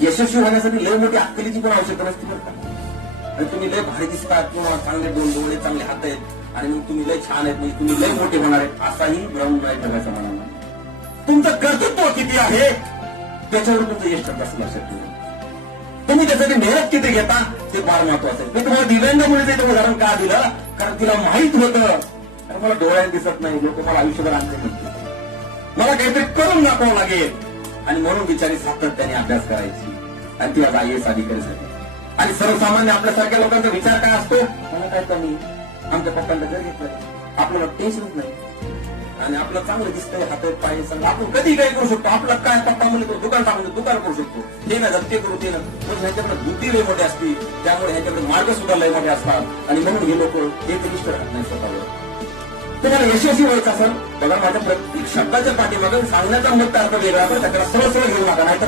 यशस्वी होण्यासाठी लय मोठी अक्कलीची पण आवश्यकता नसते बरं का. आणि तुम्ही लय भारी दिसतात किंवा चांगले दोन डोळे चांगले हात आहेत. आणि मग तुम्ही लय छान आहेत म्हणजे तुम्ही लय मोठे होणार आहेत असाही भ्रम नाही ठेवायचा मनाला तुमचं कर्तृत्व किती आहे? त्याच्यावर तुमचं यश असं लक्षात ठेवा. तुम्ही त्यासाठी मेहनत किती घेता ते फार महत्वाचं आहे. मी तुम्हाला दिव्यांग मुलीचं उदाहरण का दिलं कारण तिला माहीत होतं. अरे मला डोळ्यात दिसत नाही लोक मला आयुष्यभर आणते मला काहीतरी करून दाखवावं लागेल. आणि म्हणून बिचारी सातत्याने अभ्यास करायची. आणि ती आज आय एस अधिकारी झाली? आणि सर्वसामान्य आपल्यासारख्या लोकांचा विचार काय असतो? मला काय कमी? आमच्या पप्पांना घर घेतलं आपल्याला टेन्शनच नाही. आणि आपलं चांगलं दिसतंय हात पाय सांग आपण कधी काही करू शकतो. आपलं काय पप्पा म्हणले दुकान टाकून दुकान करू शकतो. ते ना ते करू ते ना. पण ह्याच्याकडे बुद्धी लय मोठी असते. त्यामुळे ह्याच्याकडे मार्ग सुद्धा लय मोठे असतात. आणि म्हणून हे लोक एक निष्ठ राहत नाही स्वतःवर. तुम्हाला यशस्वी व्हायचं असेल बघा माझ्या प्रत्येक शब्दाच्या पाठीमागून सांगण्याचा मुद्दा अर्थ वेगळा. पण त्याला सरळ सरळ घेऊ नका. नाहीतर